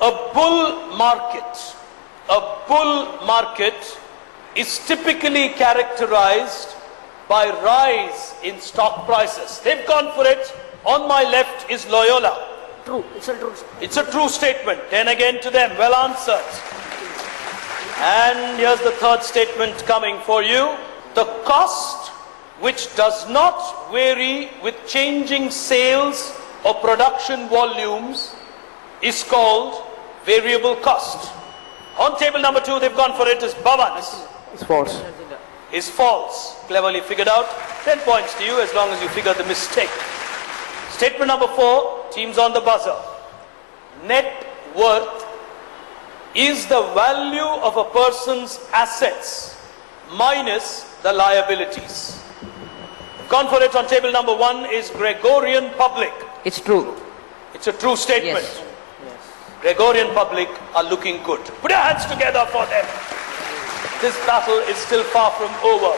A bull market is typically characterized by rise in stock prices. They've gone for it. On my left is Loyola. True. It's a true statement. 10 again to them. Well answered. And here's the third statement coming for you. The cost, which does not vary with changing sales or production volumes, is called variable cost. On table number 2, they've gone for it as Bhavan. It's false. Is false. Cleverly figured out. 10 points to you as long as you figure the mistake. Statement number 4, teams on the buzzer. Net worth is the value of a person's assets minus the liabilities. Gone for it on table number 1 is Gregorian public. It's true. It's a true statement. Yes. Gregorian public are looking good. Put your hands together for them. This battle is still far from over.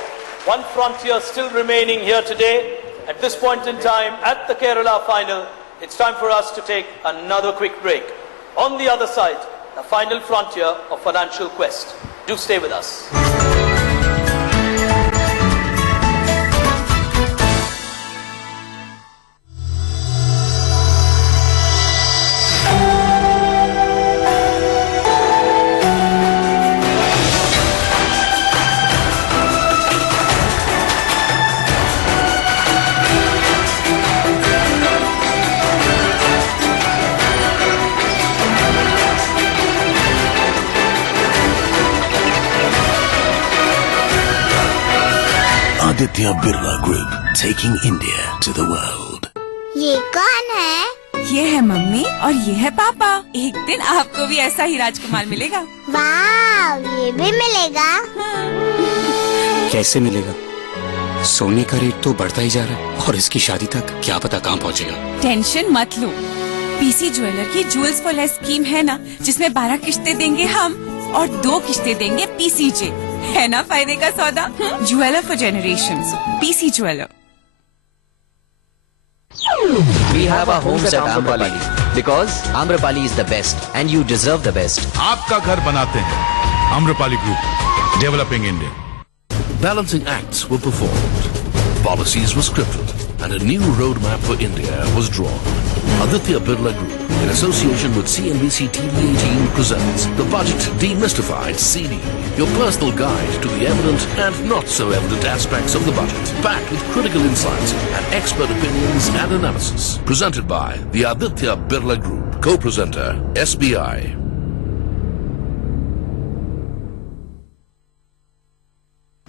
One frontier still remaining here today. At this point in time, at the Kerala final, it's time for us to take another quick break. On the other side, the final frontier of Financial Quest. Do stay with us. Aditya Birla Group, taking India to the world. ये कौन है? ये है mummy और ये है पापा। एक दिन आपको भी ऐसा ही राजकुमार मिलेगा। वाव, ये भी मिलेगा? कैसे मिलेगा? सोने का रेट तो बढ़ता ही जा रहा है और इसकी शादी तक क्या पता कहाँ पहुँचेगा। टेंशन मत लो। पीसी ज्वेलर की ज्वेल्स फॉर लेस स्कीम है ना, जिसमें 12 किश्तें देंगे हम और 2 किश्तें देंगे पीसीजे। है ना फायदे का सौदा? Jeweller for generations, PC jeweller. We have our homes at Amrapali because Amrapali is the best and you deserve the best. आपका घर बनाते हैं Amrapali Group, developing India. Balancing acts were performed, policies were scripted, and a new roadmap for India was drawn. Aditya Birla Group, in association with CNBC TV18, presents The Budget Demystified CD, your personal guide to the evident and not so evident aspects of the budget, packed with critical insights and expert opinions and analysis. Presented by the Aditya Birla Group, co-presenter SBI.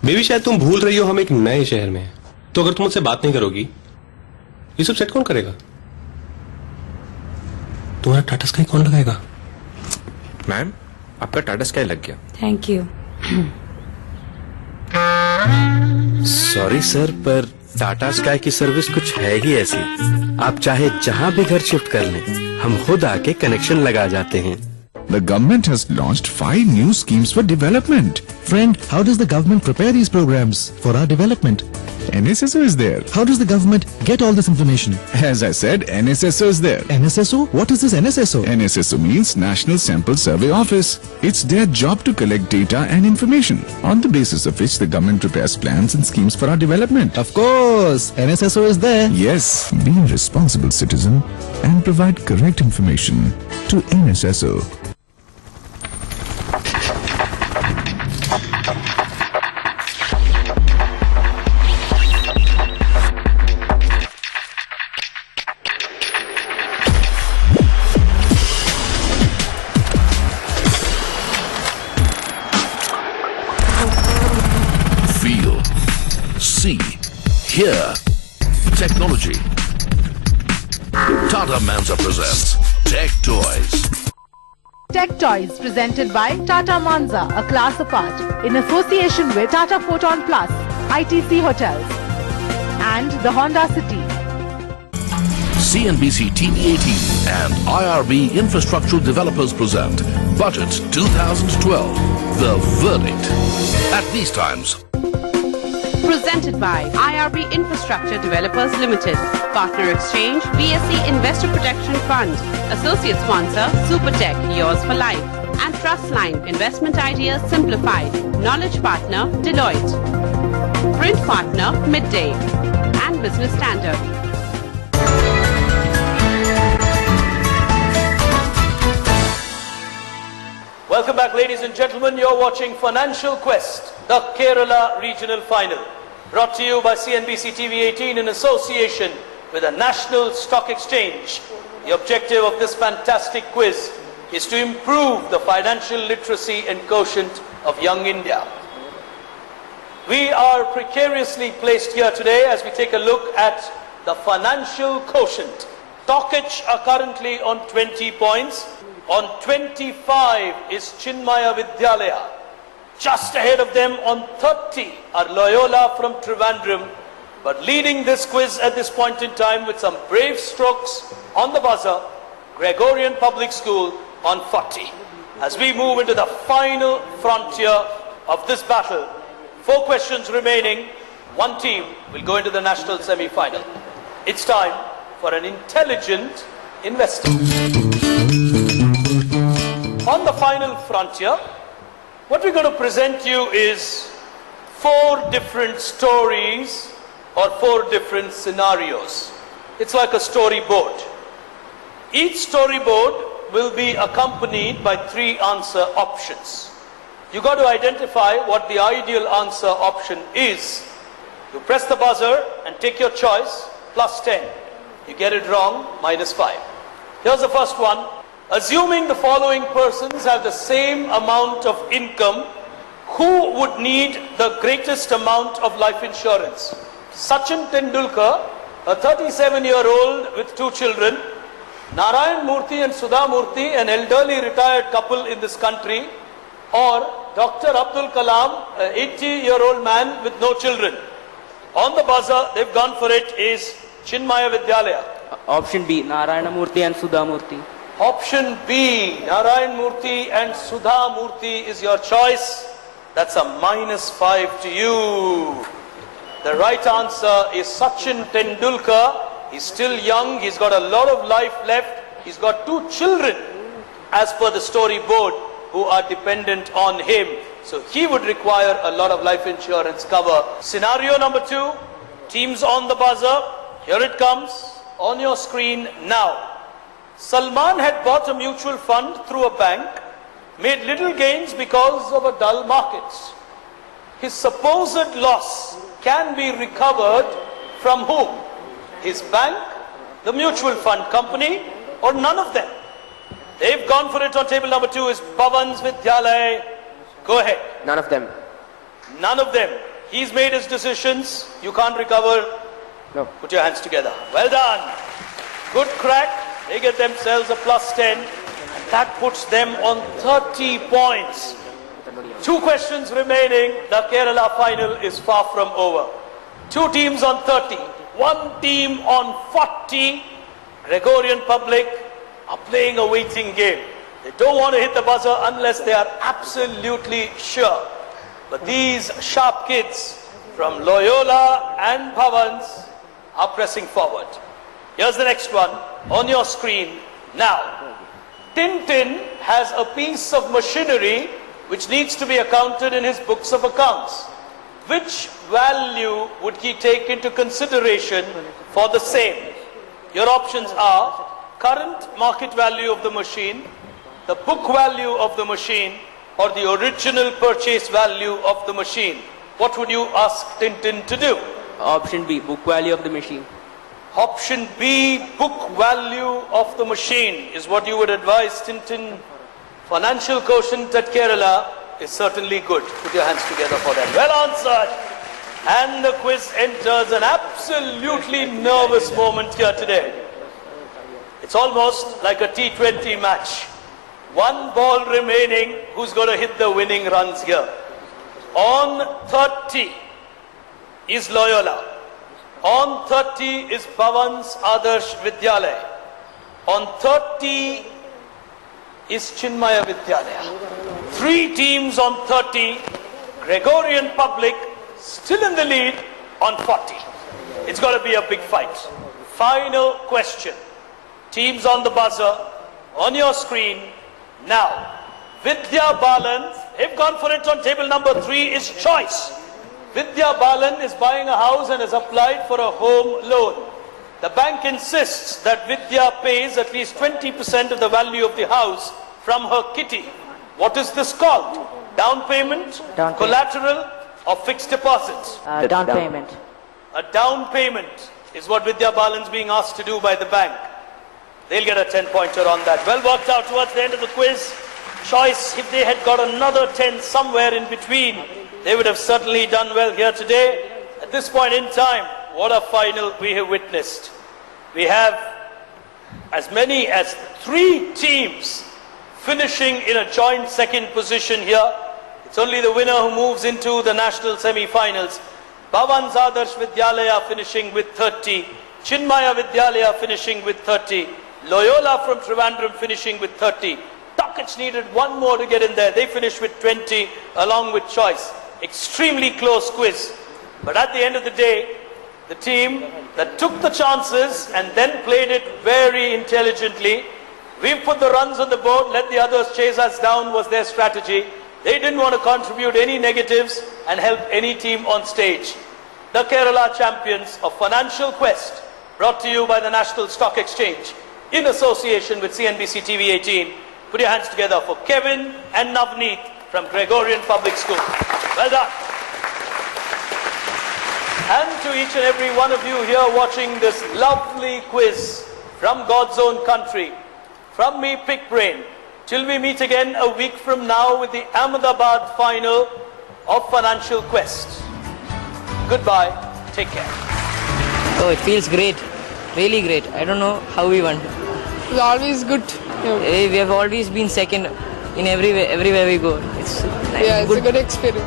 Baby शायद तुम भूल रही हो हम एक नए शहर में हैं। तो अगर तुम मुझसे बात नहीं करोगी, ये सब सेट कौन करेगा? तुम्हारा टाटा स्काई कौन लगाएगा? मैम, आपका टाटा स्काई लग गया। Thank you. सॉरी सर, पर टाटा स्काई की सर्विस कुछ है ही ऐसी। आप चाहे जहां भी घर शिफ्ट कर लें, हम खुद आके कनेक्शन लगा जाते हैं। The government has launched 5 new schemes for development. Friend, how does the government prepare these programs for our development? NSSO is there. How does the government get all this information? As I said, NSSO is there. NSSO? What is this NSSO? NSSO means National Sample Survey Office. It's their job to collect data and information, on the basis of which the government prepares plans and schemes for our development. Of course, NSSO is there. Yes, be a responsible citizen and provide correct information to NSSO. See, hear, technology. Tata Mansa presents Tech Toys. Tech Toys presented by Tata Mansa, a class apart, in association with Tata Photon Plus, ITC Hotels, and the Honda City. CNBC TV18 and IRB Infrastructural Developers present Budget 2012, The Verdict. At these times, Presented by IRB Infrastructure Developers Limited. Partner Exchange, BSE Investor Protection Fund. Associate sponsor, Supertech, yours for life. And Trustline, investment ideas simplified. Knowledge partner, Deloitte. Print partner, Midday. And Business Standard. Welcome back, ladies and gentlemen. You're watching Financial Quest, the Kerala Regional Final. Brought to you by CNBC TV 18 in association with the National Stock Exchange. The objective of this fantastic quiz is to improve the financial literacy and quotient of young India. We are precariously placed here today as we take a look at the financial quotient. Tokach are currently on 20 points. On 25 is Chinmaya Vidyalaya. Just ahead of them on 30 are Loyola from Trivandrum. But leading this quiz at this point in time with some brave strokes on the buzzer, Gregorian Public School on 40. As we move into the final frontier of this battle, 4 questions remaining. One team will go into the national semi-final. It's time for an intelligent investor. On the final frontier, what we're going to present you is 4 different stories or 4 different scenarios. It's like a storyboard. Each storyboard will be accompanied by 3 answer options. You got to identify what the ideal answer option is. You press the buzzer and take your choice, plus 10. You get it wrong, minus 5. Here's the first one. Assuming the following persons have the same amount of income, who would need the greatest amount of life insurance? Sachin Tendulkar, a 37-year-old with 2 children, Narayan Murthy and Sudha Murthy, an elderly retired couple in this country, or Dr. Abdul Kalam, an 80-year-old man with no children. On the buzzer, they've gone for it, is Chinmaya Vidyalaya. Option B, Narayana Murthy and Sudha Murthy. Option B, Narayan Murthy and Sudha Murthy is your choice. That's a minus 5 to you. The right answer is Sachin Tendulkar. He's still young. He's got a lot of life left. He's got 2 children, as per the storyboard, who are dependent on him. So he would require a lot of life insurance cover. Scenario number 2, teams on the buzzer. Here it comes on your screen now. Salman had bought a mutual fund through a bank, made little gains because of a dull market. His supposed loss can be recovered from whom? His bank, the mutual fund company, or none of them? They've gone for it on table number 2 is Pavan's Vidyalaya. Go ahead. None of them. None of them. He's made his decisions. You can't recover. No. Put your hands together. Well done. Good crack. They get themselves a plus 10. And that puts them on 30 points. 2 questions remaining. The Kerala final is far from over. 2 teams on 30. 1 team on 40. Gregorian Public are playing a waiting game. They don't want to hit the buzzer unless they are absolutely sure. But these sharp kids from Loyola and Bhavans are pressing forward. Here's the next one on your screen now. Tintin has a piece of machinery which needs to be accounted in his books of accounts. Which value would he take into consideration for the same? Your options are current market value of the machine, the book value of the machine, or the original purchase value of the machine. What would you ask Tintin to do? Option B, book value of the machine. Option B, book value of the machine is what you would advise Tintin. Financial quotient at Kerala is certainly good. Put your hands together for that. Well answered. And the quiz enters an absolutely nervous moment here today. It's almost like a T20 match. 1 ball remaining. Who's going to hit the winning runs here? On 30 is Loyola. On 30 is Bhavan's Adarsh Vidyalaya. On 30 is Chinmaya Vidyalaya. 3 teams on 30. Gregorian Public still in the lead on 40. It's got to be a big fight. Final question. Teams on the buzzer, on your screen. Now, Vidya Balan, they've gone for it on table number 3 is choice. Vidya Balan is buying a house and has applied for a home loan. The bank insists that Vidya pays at least 20% of the value of the house from her kitty. What is this called? Down payment, collateral, or fixed deposits? Down payment. A down payment is what Vidya Balan's being asked to do by the bank. They'll get a 10-pointer on that. Well worked out towards the end of the quiz. Choice, if they had got another 10 somewhere in between, they would have certainly done well here today. At this point in time, what a final we have witnessed. We have as many as 3 teams finishing in a joint second position here. It's only the winner who moves into the national semi-finals. Bhavan Adarsh Vidyalaya finishing with 30. Chinmaya Vidyalaya finishing with 30. Loyola from Trivandrum finishing with 30. Tockich needed one more to get in there. They finished with 20 along with Choice. Extremely close quiz. But at the end of the day, the team that took the chances and then played it very intelligently, we've put the runs on the board, let the others chase us down was their strategy. They didn't want to contribute any negatives and help any team on stage. The Kerala champions of Financial Quest, brought to you by the National Stock Exchange in association with CNBC TV 18. Put your hands together for Kevin and Navneet from Gregorian Public School. Well done. And to each and every one of you here watching this lovely quiz from God's own country, from me, Pick Brain, till we meet again a week from now with the Ahmedabad final of Financial Quest. Goodbye. Take care. Oh, it feels great. Really great. I don't know how we won. It's always good. We have always been second in everywhere we go. It's a good experience.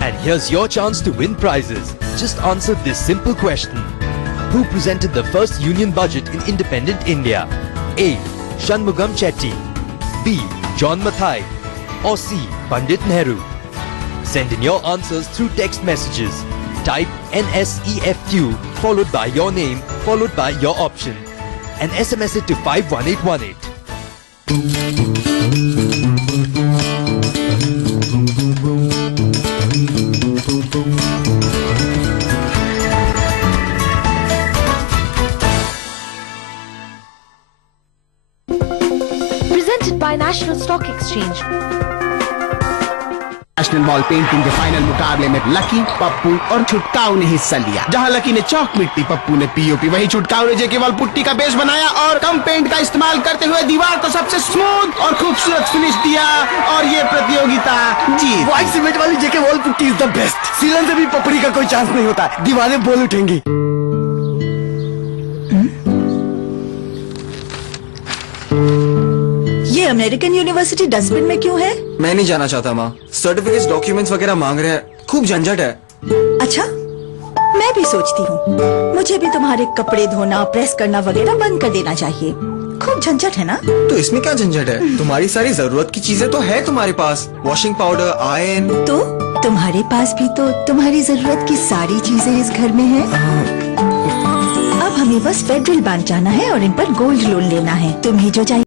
And here's your chance to win prizes. Just answer this simple question. Who presented the first union budget in independent India? A. Shanmugam Chetty, B. John Mathai, or C. Pandit Nehru? Send in your answers through text messages. Type NSEFQ followed by your name followed by your option and SMS it to 51818. Presented by National Stock Exchange. National ball painting के final मुकाबले में lucky, Pappu और छुटकाऊ ने हिस्सा लिया। जहां lucky ने चौक मिट्टी, पप्पू ने पीओपी, वहीं छुटकाऊ ने जेके वॉल पुट्टी का बेस बनाया और कम पेंट का इस्तेमाल करते हुए दीवार को सबसे स्मूथ और खूबसूरत फिनिश दिया और ये प्रतियोगिता जीत। व्हाइट सीमेंट वाली JK wall putty is the best. सीलन से भी पपड़ी का कोई चांस नहीं होता, दीवारें बोल उठेंगी। ये अमेरिकन यूनिवर्सिटी डस्टबिन में क्यों है? मैं नहीं जाना चाहता माँ। सर्टिफिकेट्स, डॉक्यूमेंट्स वगैरह मांग रहे हैं, खूब झंझट है। अच्छा, मैं भी सोचती हूँ मुझे भी तुम्हारे कपड़े धोना, प्रेस करना वगैरह बंद कर देना चाहिए। खूब झंझट है ना? तो इसमें क्या झंझट है? तुम्हारी सारी जरूरत की चीजें तो है तुम्हारे पास, वॉशिंग पाउडर, आयरन। तो तुम्हारे पास भी तो तुम्हारी जरूरत की सारी चीजें इस घर में है। अब हमें बस फेडरल बैंक जाना है और इन पर गोल्ड लोन लेना है। तुम्हें जो चाहिए